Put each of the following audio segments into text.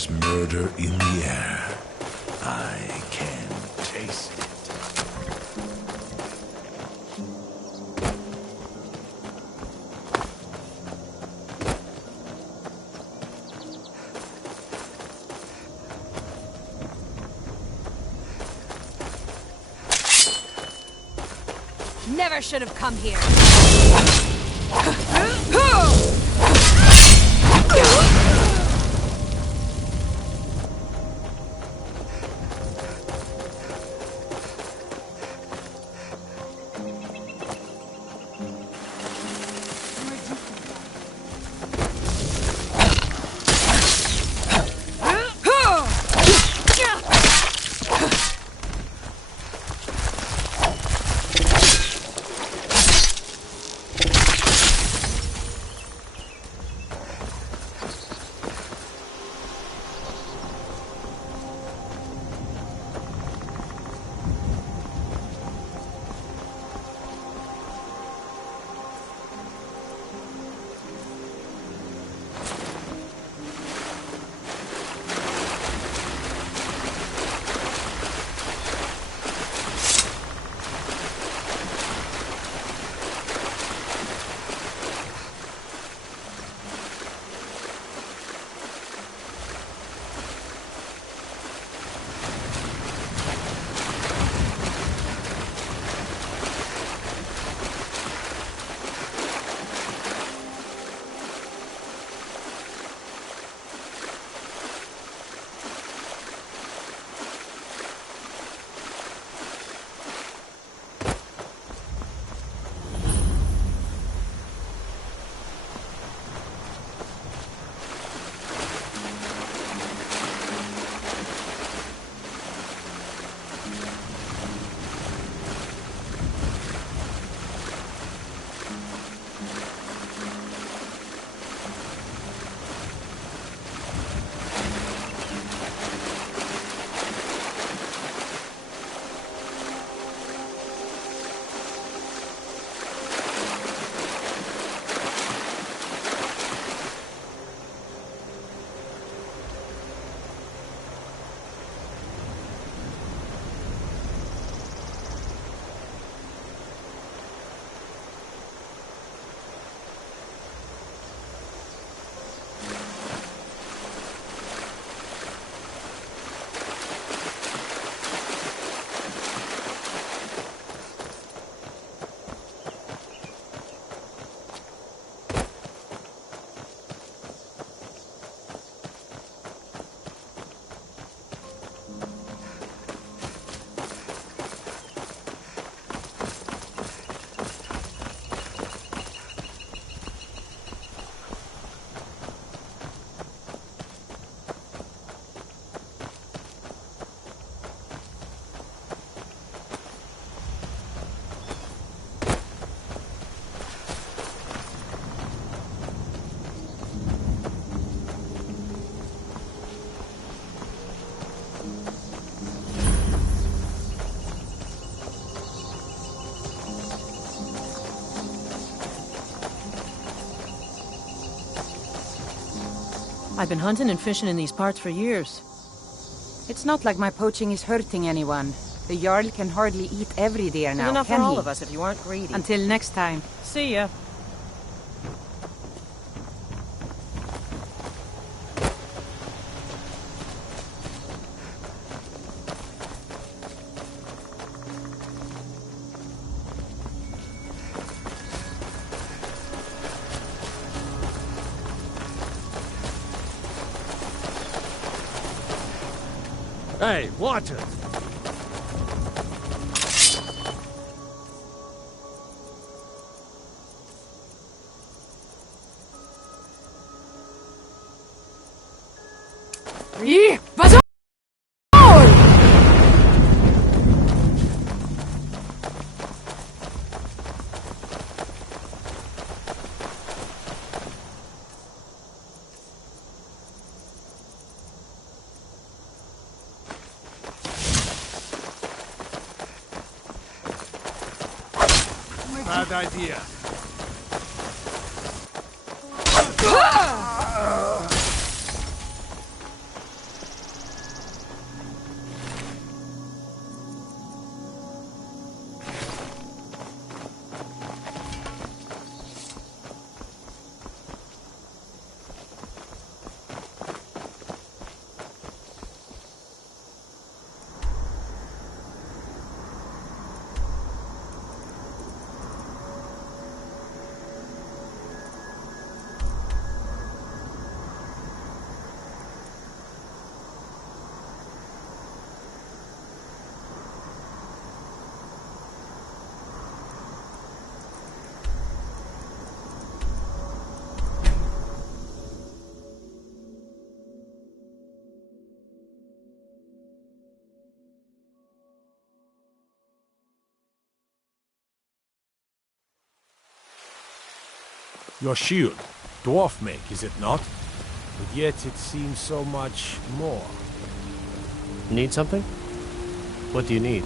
There's murder in the air. I can taste it. Never should have come here. I've been hunting and fishing in these parts for years. It's not like my poaching is hurting anyone. The Jarl can hardly eat every deer There's now, enough for can all he? of us if you aren't greedy. Until next time. See ya. Hey, watch it! Bad idea. Your shield. Dwarf make, is it not? But yet it seems so much more. Need something? What do you need?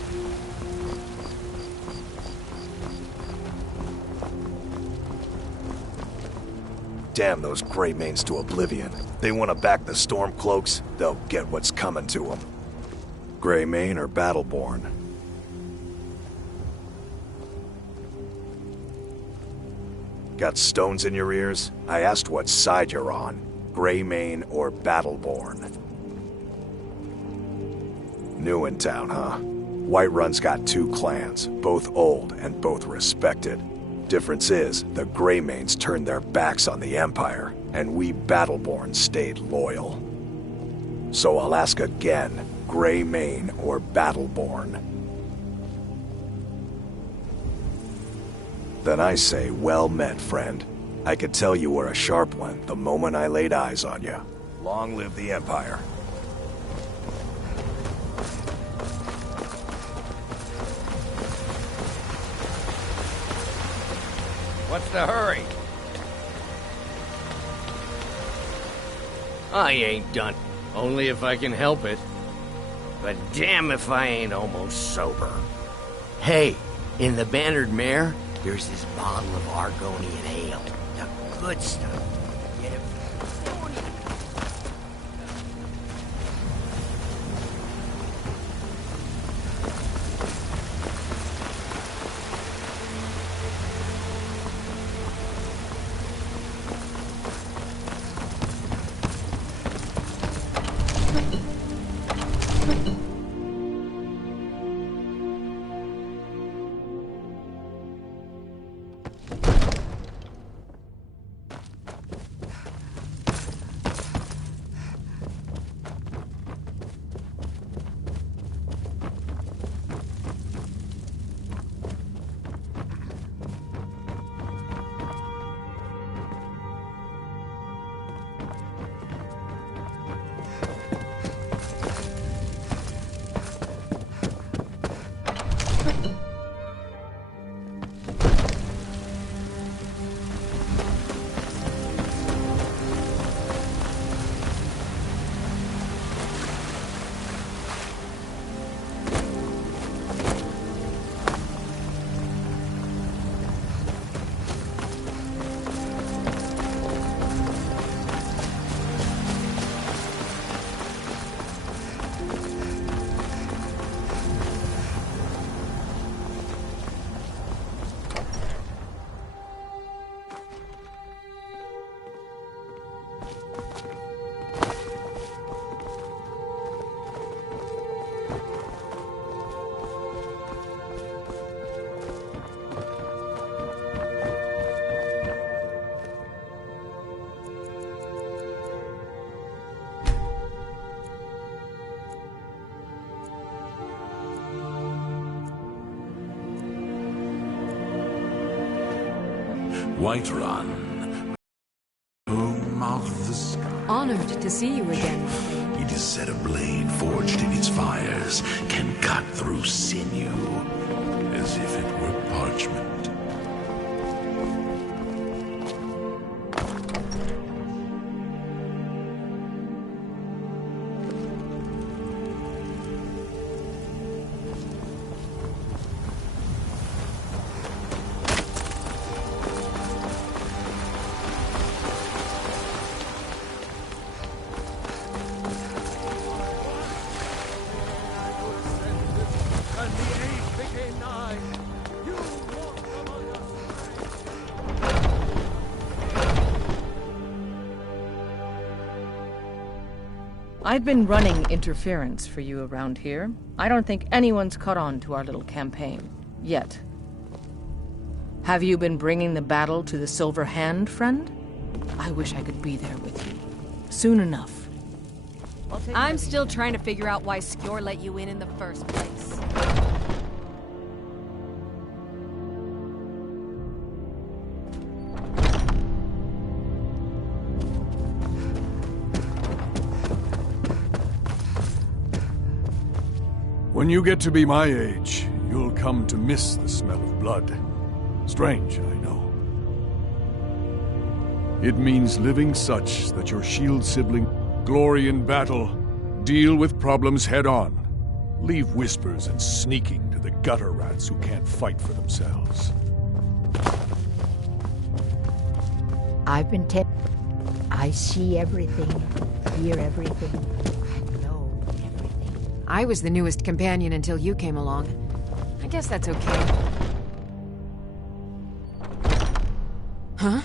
Damn those Greymanes to oblivion. They want to back the Stormcloaks, they'll get what's coming to them. Greymane or Battleborn? Got stones in your ears? I asked what side you're on. Greymane or Battleborn? New in town, huh? Whiterun's got two clans, both old and both respected. Difference is, the Greymanes turned their backs on the Empire, and we Battleborn stayed loyal. So I'll ask again, Greymane or Battleborn? Then I say, well met, friend. I could tell you were a sharp one the moment I laid eyes on you. Long live the Empire. What's the hurry? I ain't done. Only if I can help it. But damn if I ain't almost sober. Hey, in the Bannered Mare, there's this bottle of Argonian ale. The good stuff. Get it? Whiterun, home of the sky. Honored to see you again. It is said a blade forged in its fires can cut through sinew, as if it were parchment. I've been running interference for you around here. I don't think anyone's caught on to our little campaign. Yet. Have you been bringing the battle to the Silver Hand, friend? I wish I could be there with you. Soon enough. I'm still trying to figure out why Skjor let you in the first place. When you get to be my age, you'll come to miss the smell of blood. Strange, I know. It means living such that your shield sibling glory in battle, deal with problems head on, leave whispers and sneaking to the gutter rats who can't fight for themselves. I've been I see everything, hear everything, I know everything. I was the newest companion until you came along. I guess that's okay. Huh?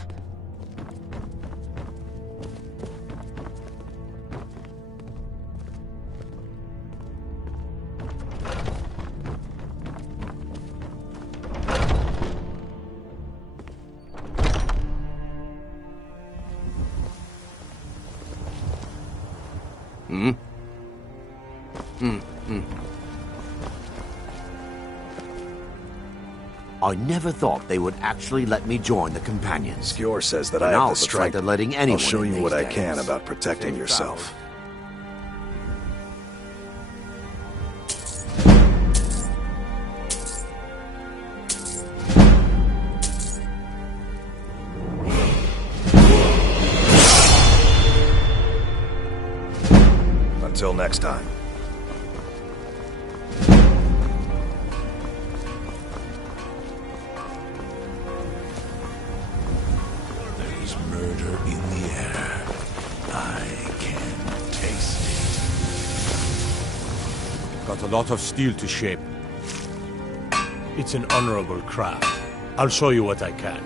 I never thought they would actually let me join the companions. Skjor says that But I now have it the looks strength. like they're letting anyone I'll show in you what these I can days. about protecting Safe yourself. Until next time. There's murder in the air. I can taste it. Got a lot of steel to shape. It's an honorable craft. I'll show you what I can.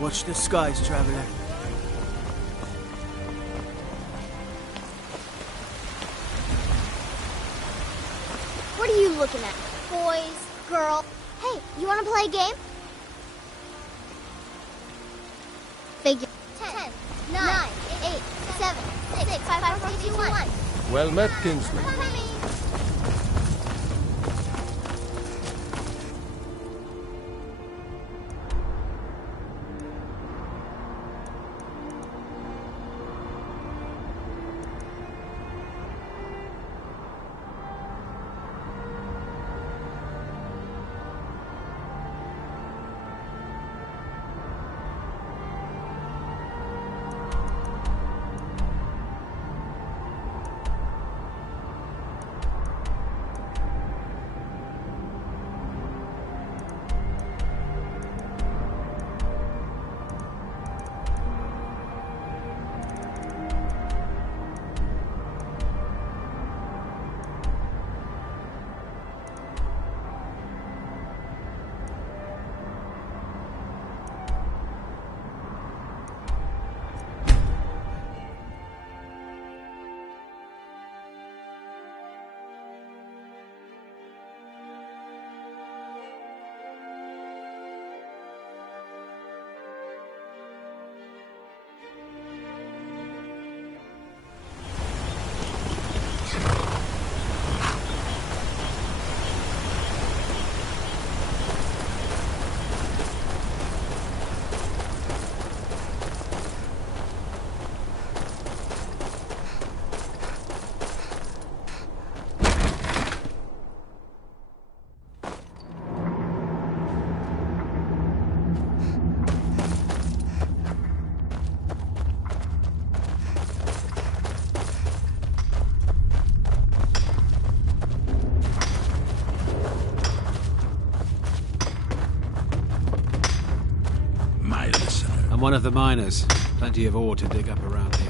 Watch the skies, traveler. What are you looking at? Boys? Girl? Hey, you want to play a game? Figure 10, 9, 8, 7, 6, 5, 4, 3, 2, 1. Well met, Kinsman. Coming. I'm one of the miners. Plenty of ore to dig up around here.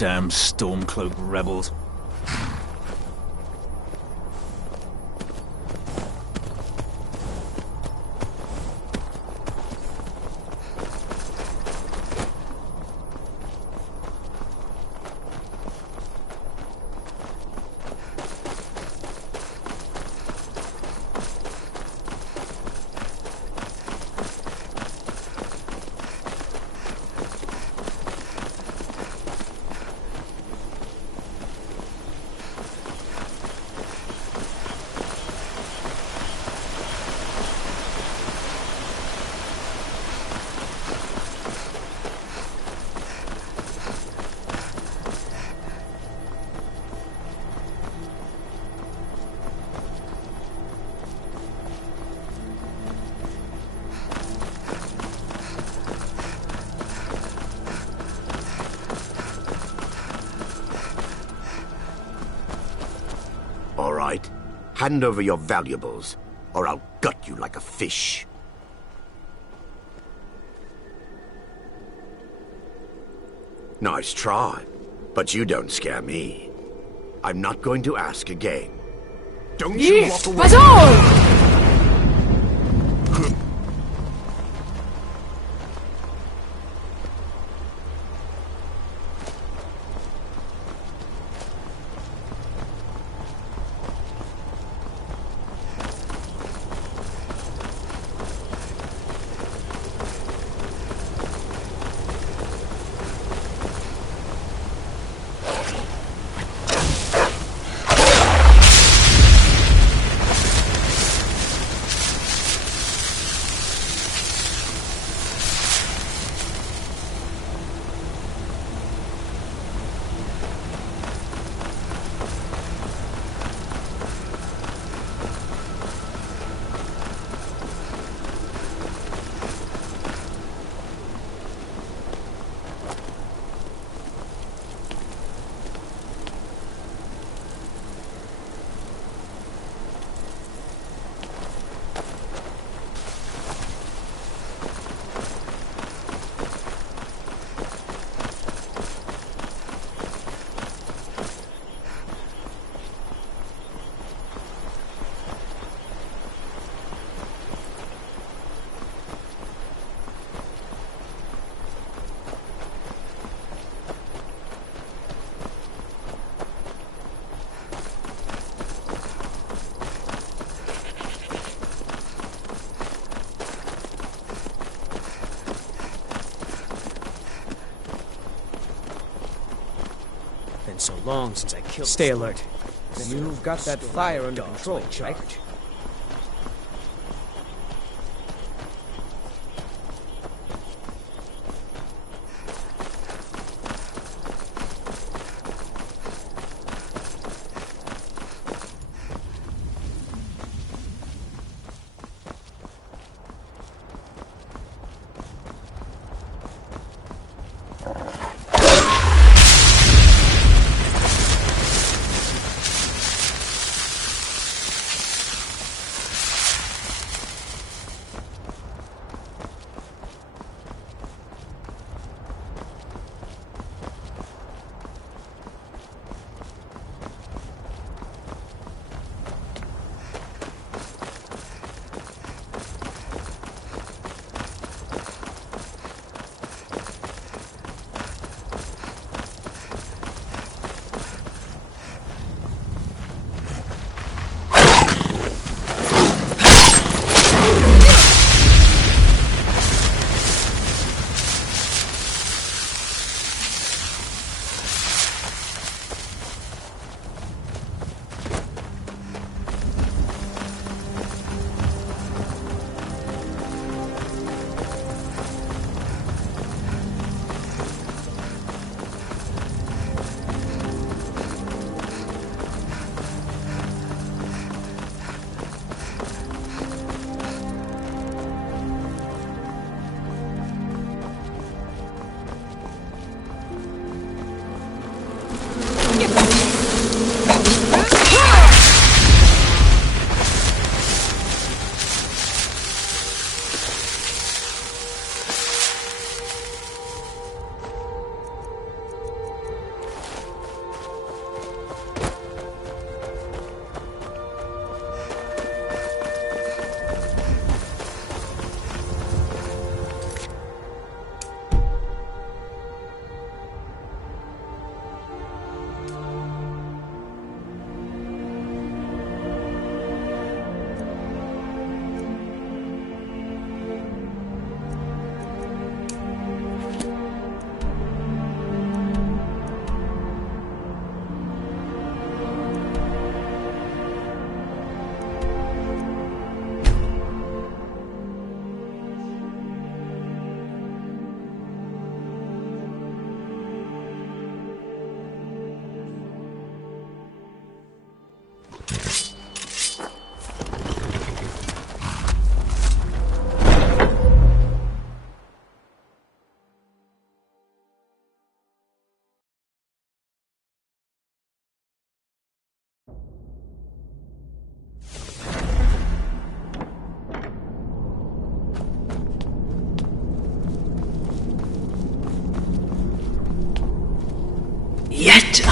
Damn stormcloaked rebels. All right. Hand over your valuables, or I'll gut you like a fish. Nice try, but you don't scare me. I'm not going to ask again. Don't you walk away. So long since I killed. Stay alert. You've got that fire under control, right?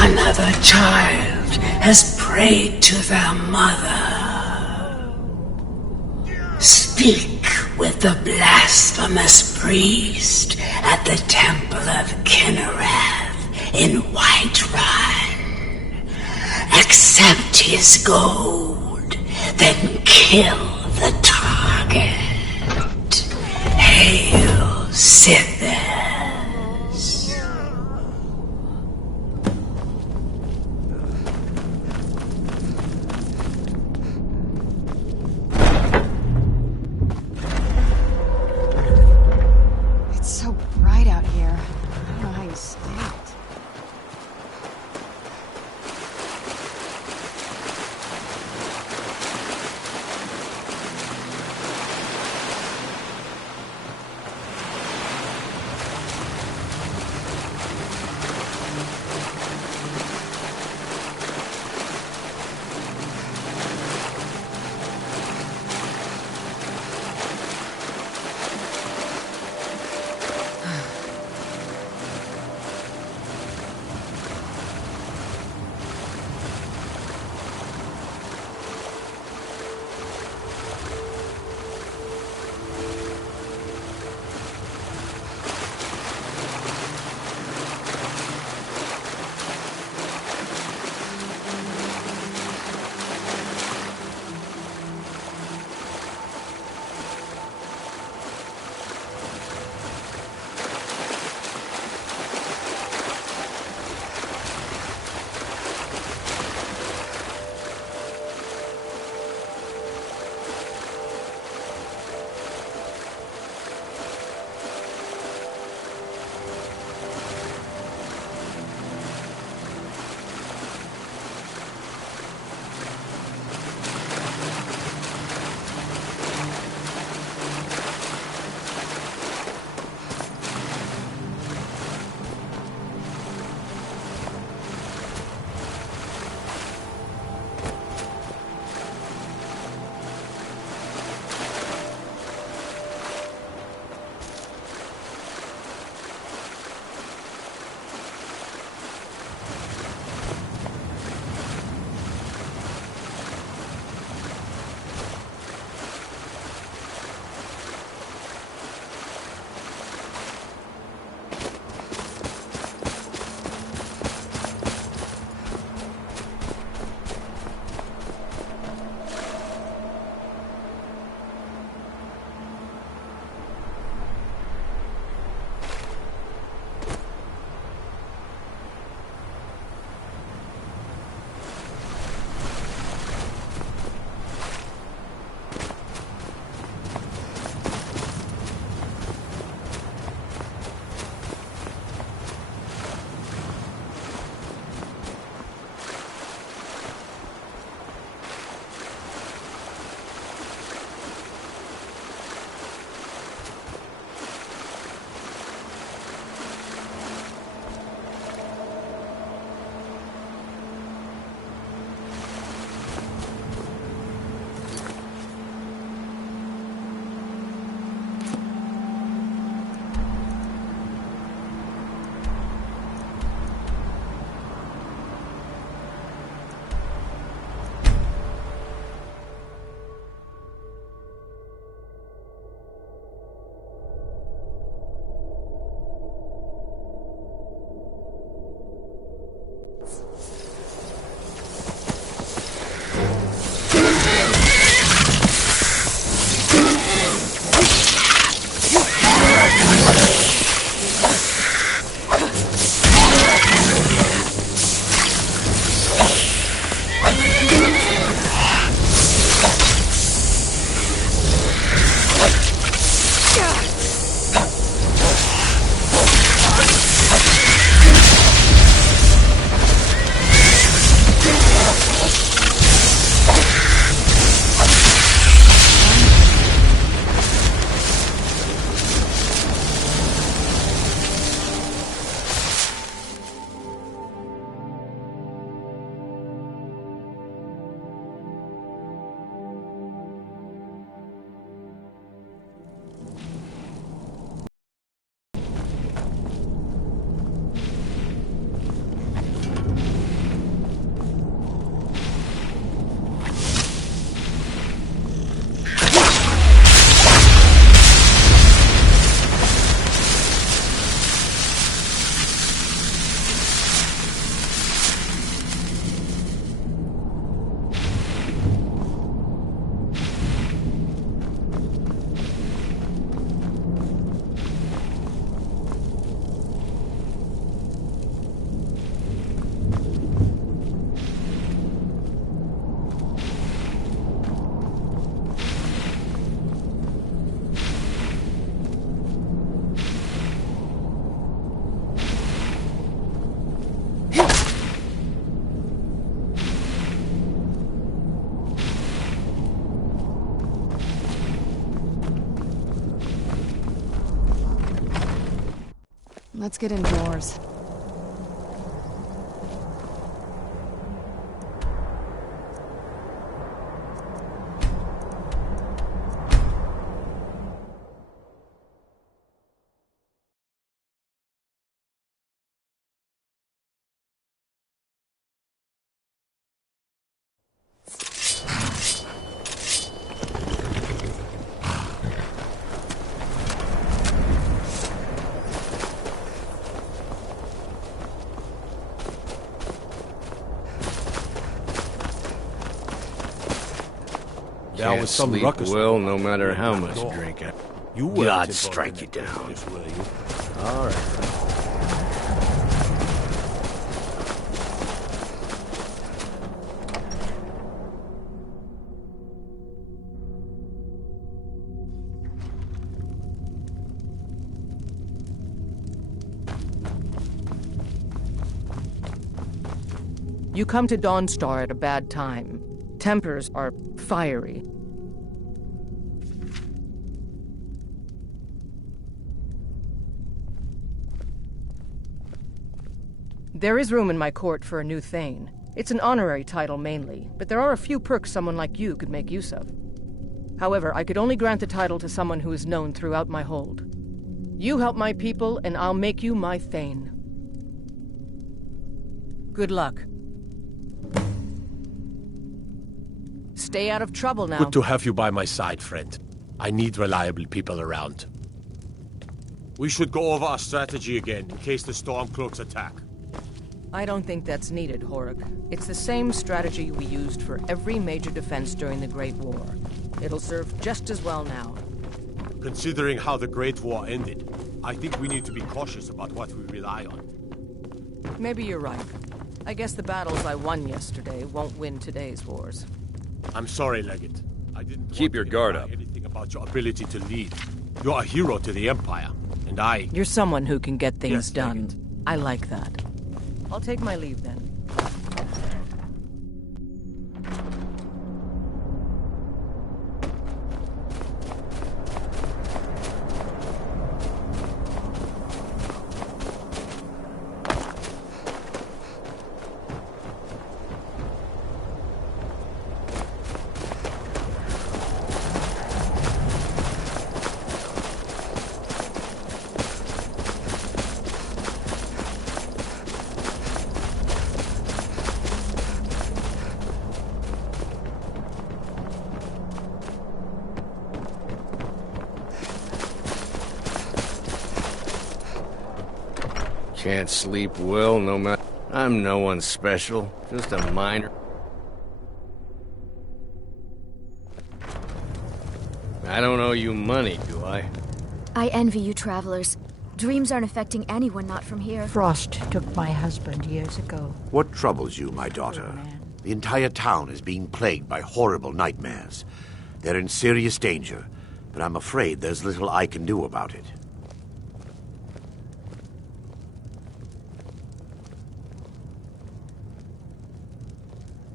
Another child has prayed to their mother. Speak with the blasphemous priest at the temple of Kinnereth in Whiterun. Accept his gold, then kill the target. Hail, Sithis. It's so bright out here. I don't know how you stay it. Let's get indoors. There was some sleep ruckus. well, no matter how much drink I... You weren't God involved strike in you that down. business, were you? All right. You come to Dawnstar at a bad time. Tempers are fiery. There is room in my court for a new Thane. It's an honorary title mainly, but there are a few perks someone like you could make use of. However, I could only grant the title to someone who is known throughout my hold. You help my people, and I'll make you my Thane. Good luck. Stay out of trouble now. Good to have you by my side, friend. I need reliable people around. We should go over our strategy again, in case the Stormcloaks attack. I don't think that's needed, Horik. It's the same strategy we used for every major defense during the Great War. It'll serve just as well now. Considering how the Great War ended, I think we need to be cautious about what we rely on. Maybe you're right. I guess the battles I won yesterday won't win today's wars. I'm sorry, Leggett. I didn't Keep your guard up. Anything about your ability to lead. You're a hero to the Empire, and I... You're someone who can get things Yes, done. Leggett. I like that. I'll take my leave then. Can't sleep well, no matter... I'm no one special, just a miner. I don't owe you money, do I? I envy you travelers. Dreams aren't affecting anyone not from here. Frost took my husband years ago. What troubles you, my daughter? The entire town is being plagued by horrible nightmares. They're in serious danger, but I'm afraid there's little I can do about it.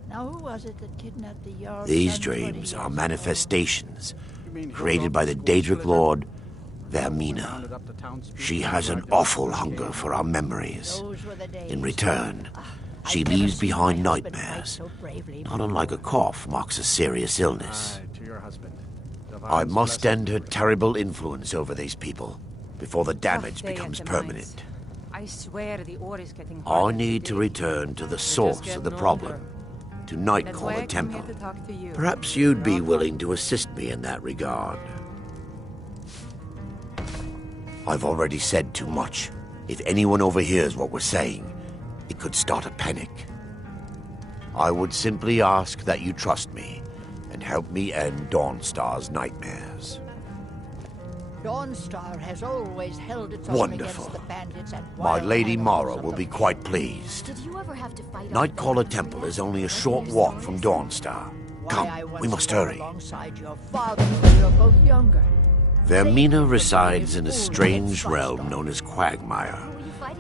Now who was it that kidnapped the Jarl? These dreams are manifestations created by the Daedric Lord, Vermina. She has an awful hunger for our memories. In return, she leaves behind nightmares, not unlike a cough marks a serious illness. I must end her terrible influence over these people before the damage becomes permanent. I swear the ore is getting I harder. need to return to the source of the problem, to Nightcaller Temple. Perhaps you'd be willing to assist me in that regard. I've already said too much. If anyone overhears what we're saying, it could start a panic. I would simply ask that you trust me and help me end Dawnstar's nightmares. Dawnstar has always held its Wonderful. own against the bandits and My wild Lady animals Mara of will the be quite pleased. Did you ever have to fight Nightcaller Temple is only a short walk from Dawnstar. Come, we must hurry. alongside your father when you were both younger. Vermina resides in a strange realm known as Quagmire,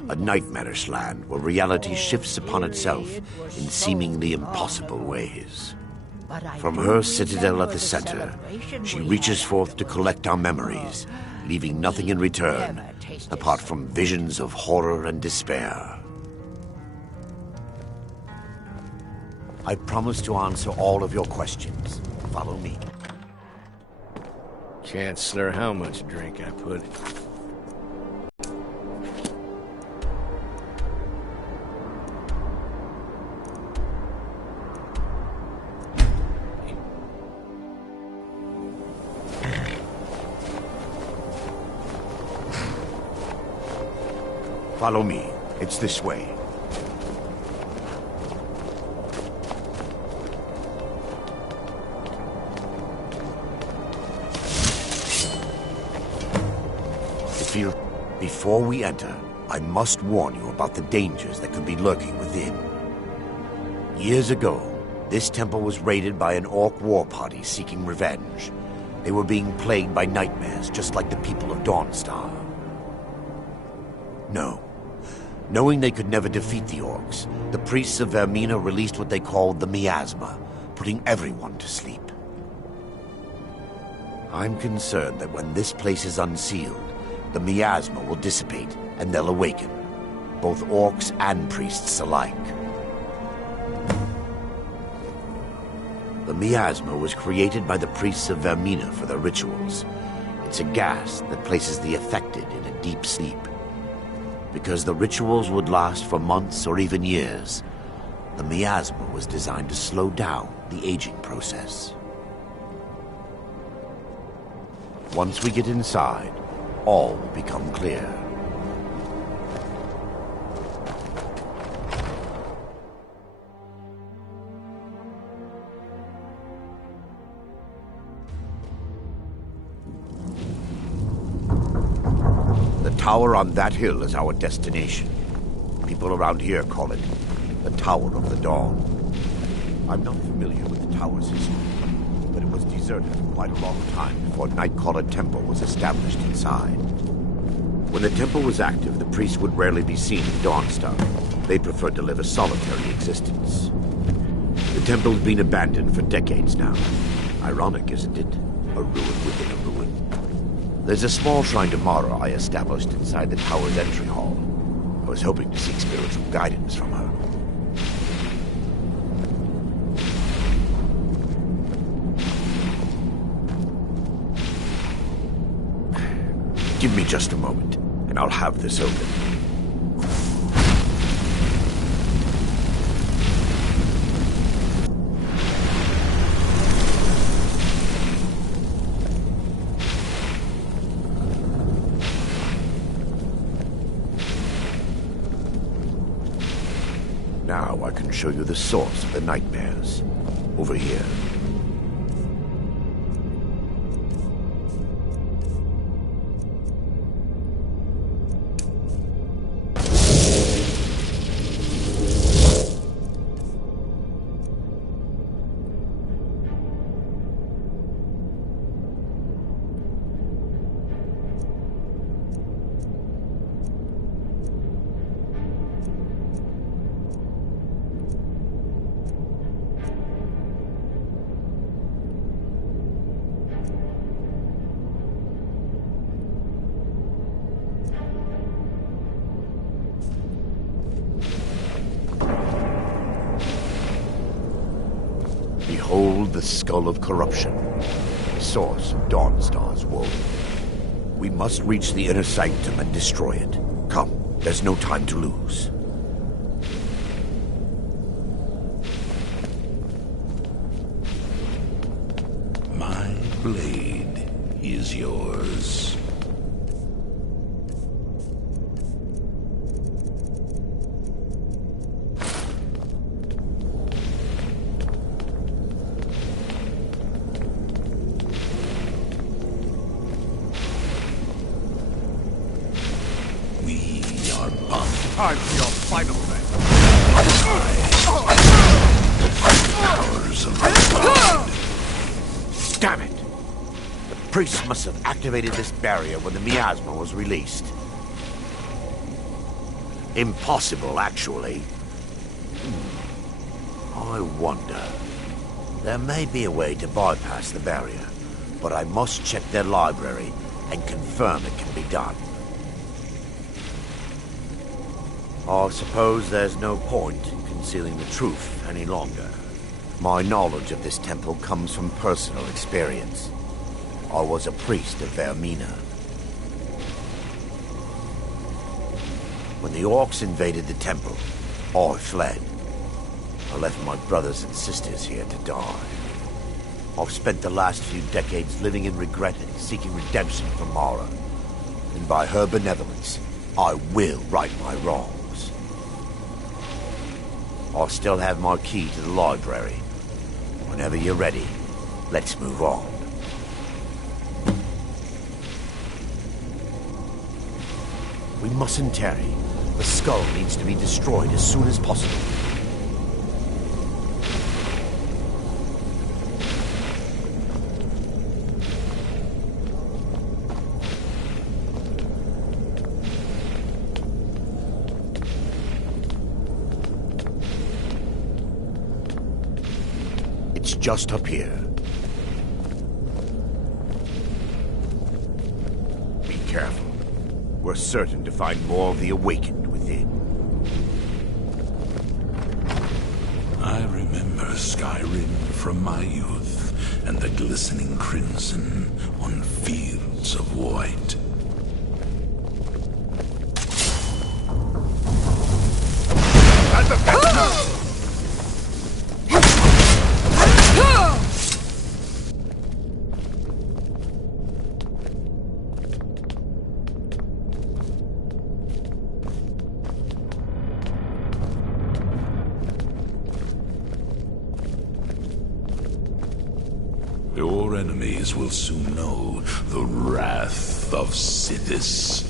a nightmarish land where reality shifts upon itself in seemingly impossible ways. From her citadel at the center, she reaches forth to collect our memories, leaving nothing in return apart from visions of horror and despair. I promise to answer all of your questions. Follow me. Chancellor, how much drink I put in? Follow me. It's this way. Before we enter, I must warn you about the dangers that could be lurking within. Years ago, this temple was raided by an orc war party seeking revenge. They were being plagued by nightmares, just like the people of Dawnstar. No. Knowing they could never defeat the orcs, the priests of Vermina released what they called the miasma, putting everyone to sleep. I'm concerned that when this place is unsealed, the miasma will dissipate and they'll awaken, both orcs and priests alike. The miasma was created by the priests of Vermina for their rituals. It's a gas that places the affected in a deep sleep. Because the rituals would last for months or even years, the miasma was designed to slow down the aging process. Once we get inside, all will become clear. The tower on that hill is our destination. People around here call it the Tower of the Dawn. I'm not familiar with the tower's history, but it was deserted for quite a long time before Nightcaller Temple was established inside. When the temple was active, the priests would rarely be seen in Dawnstar. They preferred to live a solitary existence. The temple's been abandoned for decades now. Ironic, isn't it? A ruin within a ruin. There's a small shrine to Mara I established inside the tower's entry hall. I was hoping to seek spiritual guidance from her. Give me just a moment, and I'll have this open. Now I can show you the source of the nightmares. Over here. Behold the skull of corruption, source of Dawnstar's woe. We must reach the inner sanctum and destroy it. Come, there's no time to lose. My blade is yours. Time for your final thing. Powers of the blood. Damn it! The priests must have activated this barrier when the miasma was released. Impossible, actually. I wonder. There may be a way to bypass the barrier, but I must check their library and confirm it can be done. I suppose there's no point in concealing the truth any longer. My knowledge of this temple comes from personal experience. I was a priest of Vermina. When the orcs invaded the temple, I fled. I left my brothers and sisters here to die. I've spent the last few decades living in regret and seeking redemption from Mara. And by her benevolence, I will right my wrongs. I still have my key to the library. Whenever you're ready, let's move on. We mustn't tarry. The skull needs to be destroyed as soon as possible. It's just up here. Be careful. We're certain to find more of the awakened within. I remember Skyrim from my youth, and the glistening crimson on fields of white. At the Your enemies will soon know the wrath of Sithis.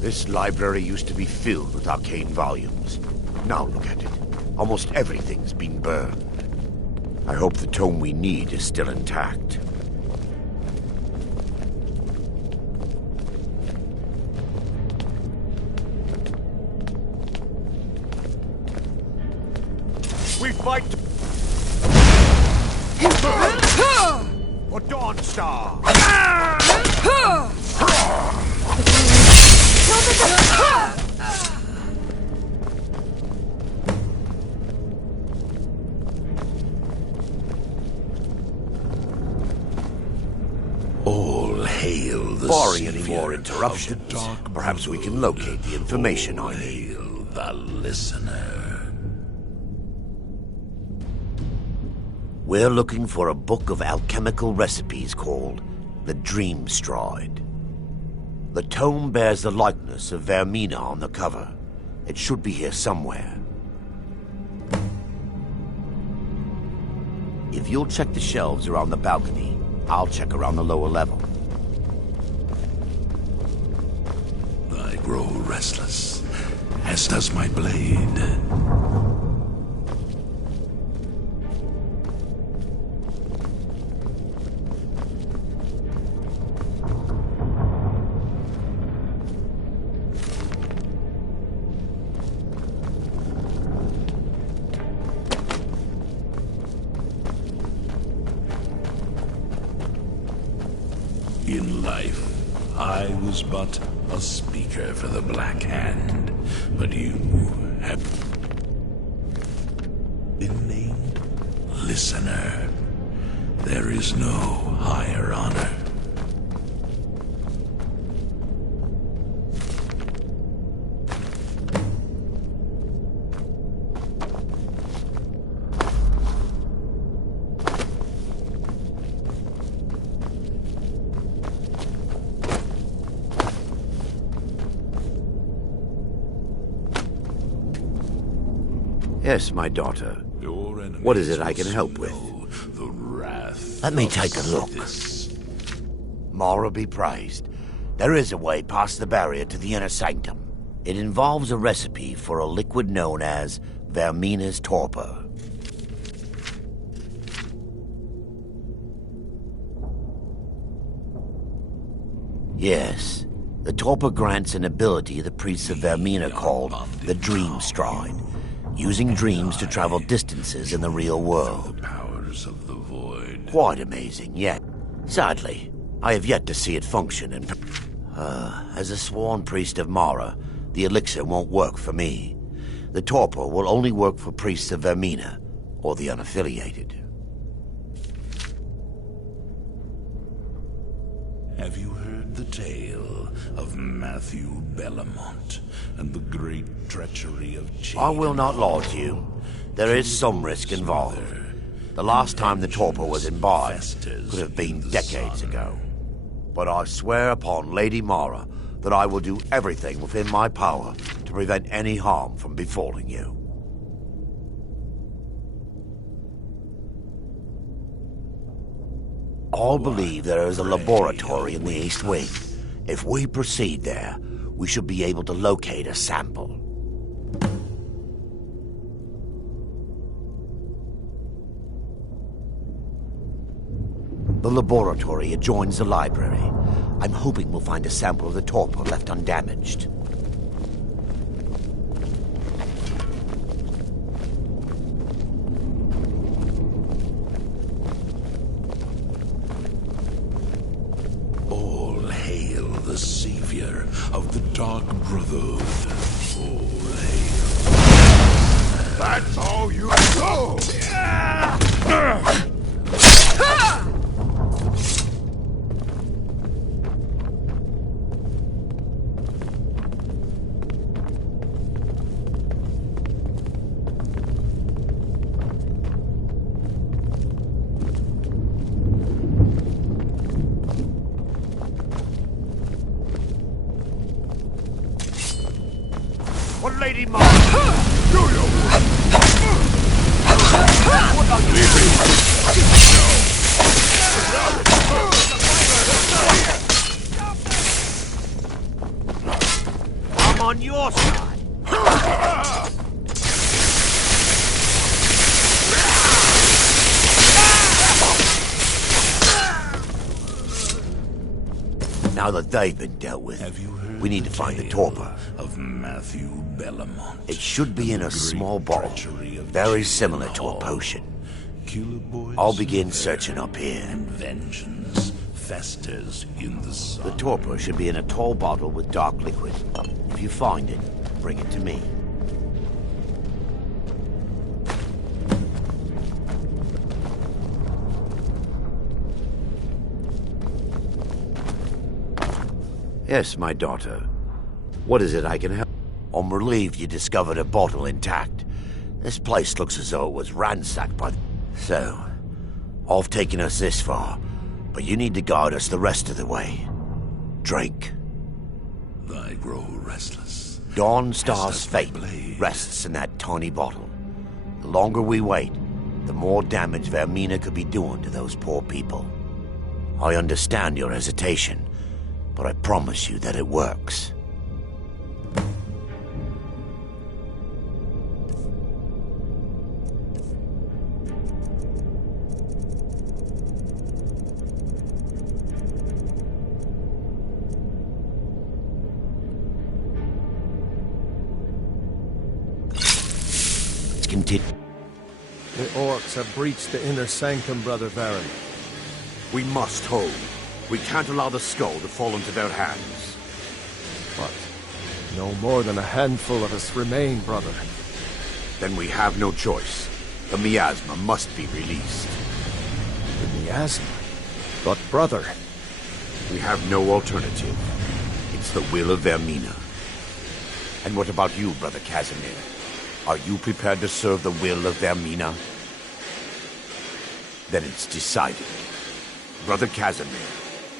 This library used to be filled with arcane volumes. Now look at it. Almost everything's been burned. I hope the tome we need is still intact. We fight for Dawnstar! All hail the Barring any savior more interruptions, perhaps we can locate the information I need. Hail the listener. We're looking for a book of alchemical recipes called the Dream Stride. The tome bears the likeness of Vermina on the cover. It should be here somewhere. If you'll check the shelves around the balcony, I'll check around the lower level. I grow restless, as does my blade. In life, I was but a speaker for the Black Hand, but you have been named Listener. There is no higher honor. Yes, my daughter. What is it I can help with? Let me take a look. Mara be praised. There is a way past the barrier to the inner sanctum. It involves a recipe for a liquid known as Vermina's torpor. Yes, the torpor grants an ability the priests of Vermina called the Dream Stride, using dreams to travel distances in the real world. Quite amazing, yet, sadly, I have yet to see it function in... as a sworn priest of Mara, the elixir won't work for me. The torpor will only work for priests of Vermina, or the unaffiliated. Have you heard the tale of Matthew Bellamont and the great treachery of Chain? I will not laud you. There is some risk involved. The last time the torpor was imbibed could have been decades ago. But I swear upon Lady Mara that I will do everything within my power to prevent any harm from befalling you. All believe there is a laboratory in the East Wing. If we proceed there, we should be able to locate a sample. The laboratory adjoins the library. I'm hoping we'll find a sample of the torpor left undamaged. All hail the savior of the Dark Brotherhood. All hail. That's all you know! For Lady Mara! Do you? I'm on your side. Now that they've been dealt with, we need to find the torpor. Of Matthew Bellamont. It should be in a small bottle, very similar to a potion. I'll begin searching up here. And vengeance festers in the sun. The torpor should be in a tall bottle with dark liquid. If you find it, bring it to me. Yes, my daughter. What is it I can help? I'm relieved you discovered a bottle intact. This place looks as though it was ransacked by... So, I've taken us this far, but you need to guide us the rest of the way. Drake. I grow restless. Dawnstar's fate rests in that tiny bottle. The longer we wait, the more damage Vermina could be doing to those poor people. I understand your hesitation, but I promise you that it works. Let's continue. The orcs have breached the inner sanctum, Brother Varen. We must hold. We can't allow the skull to fall into their hands. But no more than a handful of us remain, brother. Then we have no choice. The miasma must be released. The miasma? But brother... We have no alternative. It's the will of Vermina. And what about you, Brother Casimir? Are you prepared to serve the will of Vermina? Then it's decided. Brother Casimir,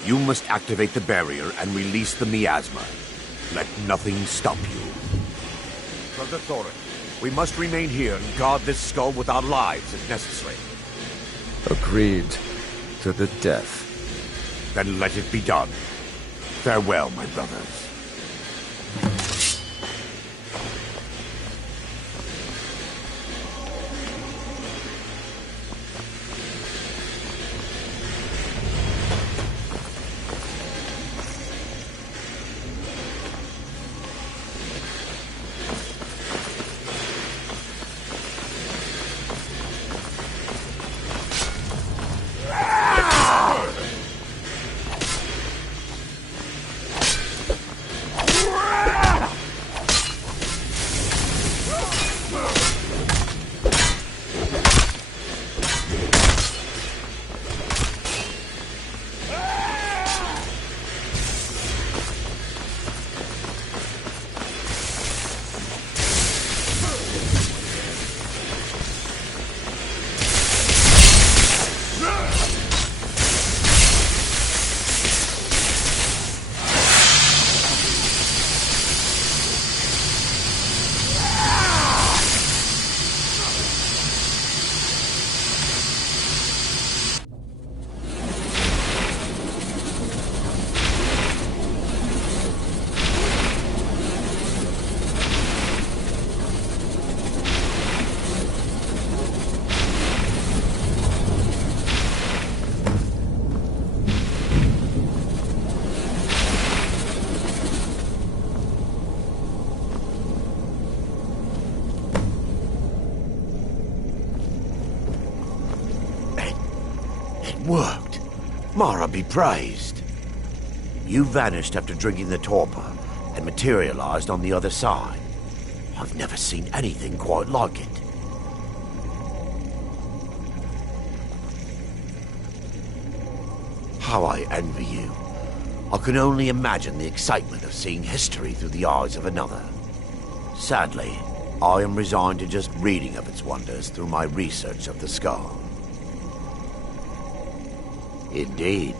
you must activate the barrier and release the miasma. Let nothing stop you. Brother Thorin, we must remain here and guard this skull with our lives if necessary. Agreed. To the death. Then let it be done. Farewell, my brothers. worked. Mara be praised. You vanished after drinking the torpor and materialized on the other side. I've never seen anything quite like it. How I envy you. I can only imagine the excitement of seeing history through the eyes of another. Sadly, I am resigned to just reading of its wonders through my research of the skull. Indeed,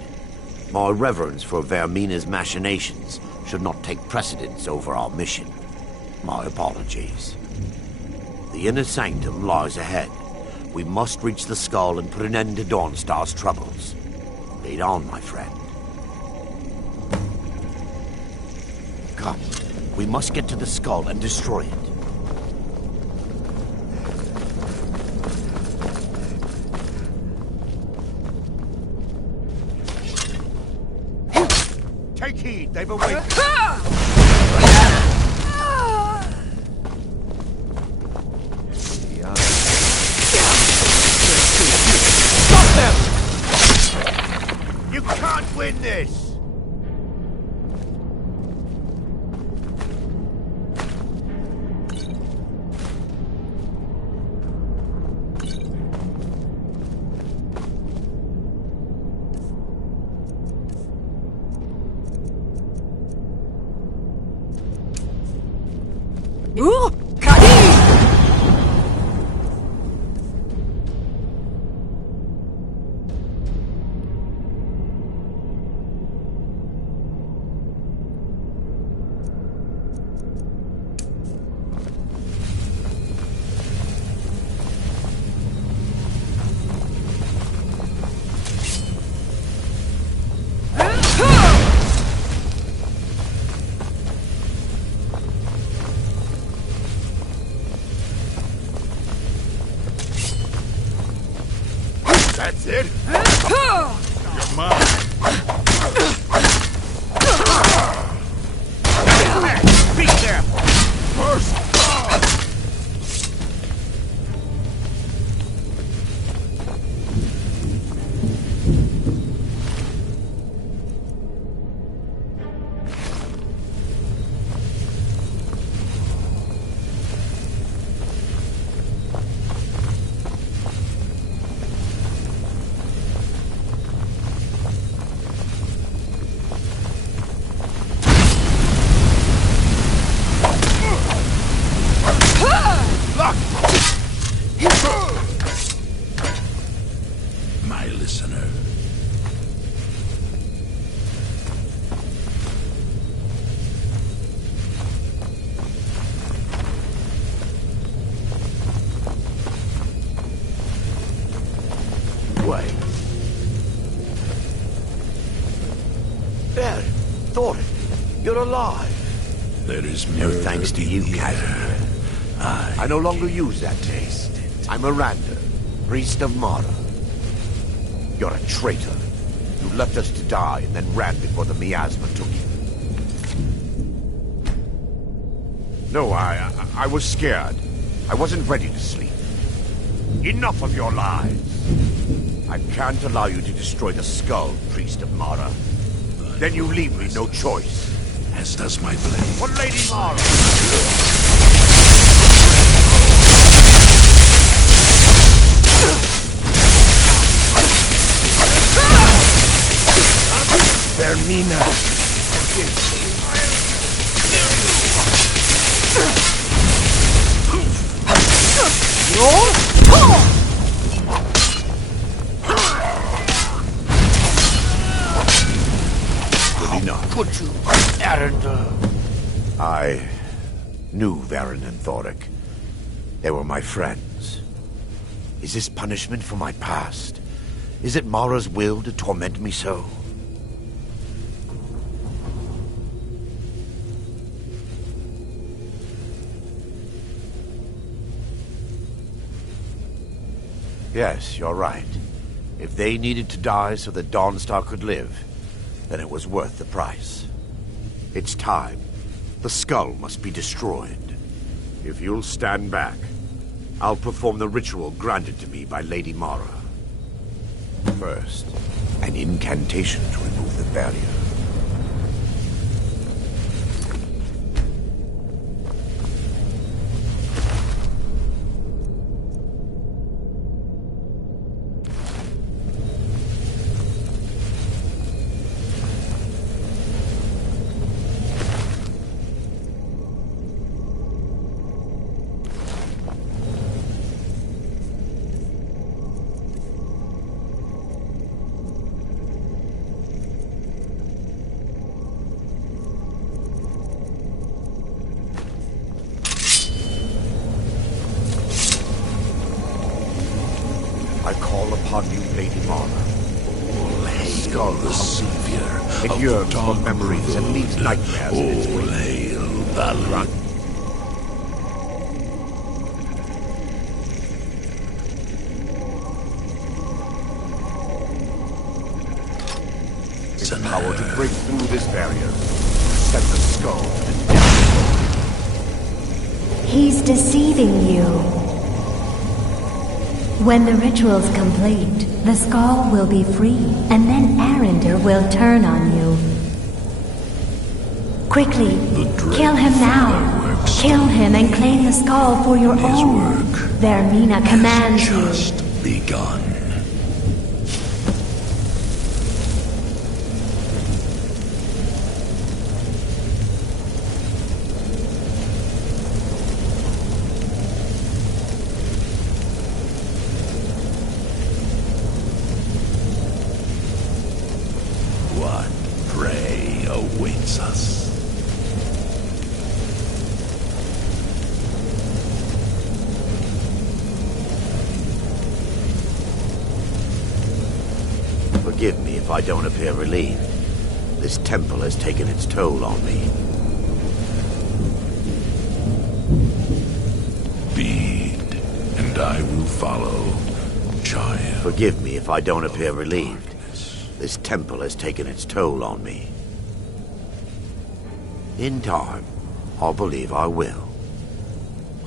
my reverence for Vermina's machinations should not take precedence over our mission. My apologies. The inner sanctum lies ahead. We must reach the skull and put an end to Dawnstar's troubles. Lead on, my friend. Come, we must get to the skull and destroy it. Take heed, they've awakened. Stop them! You can't win this! That's it? You're mine. Be careful. First. My listener. Wait. There, Thorin, you're alive. There is No murder thanks to in you, the Casimir. air. I no longer use that taste. I'm Miranda, priest of Mara. You're a traitor. You left us to die and then ran before the miasma took you. No, I was scared. I wasn't ready to sleep. Enough of your lies. I can't allow you to destroy the skull, priest of Mara. Then you leave me no choice. As does my blade. For Lady Mara! Vermina! Good enough. Could you, Arendelle? I knew Varen and Thoric. They were my friends. Is this punishment for my past? Is it Mara's will to torment me so? Yes, you're right. If they needed to die so that Dawnstar could live, then it was worth the price. It's time. The skull must be destroyed. If you'll stand back, I'll perform the ritual granted to me by Lady Mara. First, an incantation to remove the barrier. I call upon you, Lady Mara. Skull the savior. It yearns for memories and leaves nightmares in its wake. Hail Valrun. Its power to break through this barrier, set the skull and death. He's deceiving you. When the ritual's complete, the skull will be free, and then Arender will turn on you. Quickly, kill him now. Kill him and claim the skull for your own. Vermina commands you. Just begun. What prey awaits us? Forgive me if I don't appear relieved. This temple has taken its toll on me. Bead, and I will follow, child. Forgive me if I don't appear relieved. This temple has taken its toll on me. In time, I believe I will.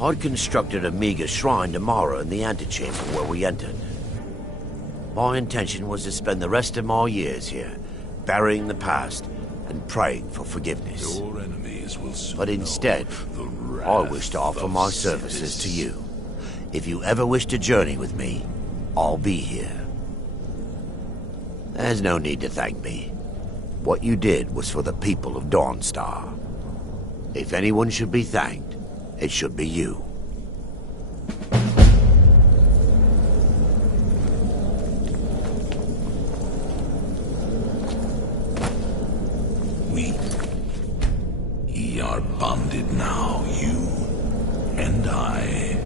I'd constructed a meager shrine to Mara in the antechamber where we entered. My intention was to spend the rest of my years here, burying the past and praying for forgiveness. Your enemies will soon But instead, I wish to offer my services to you. If you ever wish to journey with me, I'll be here. There's no need to thank me. What you did was for the people of Dawnstar. If anyone should be thanked, it should be you. We are bonded now, you and I.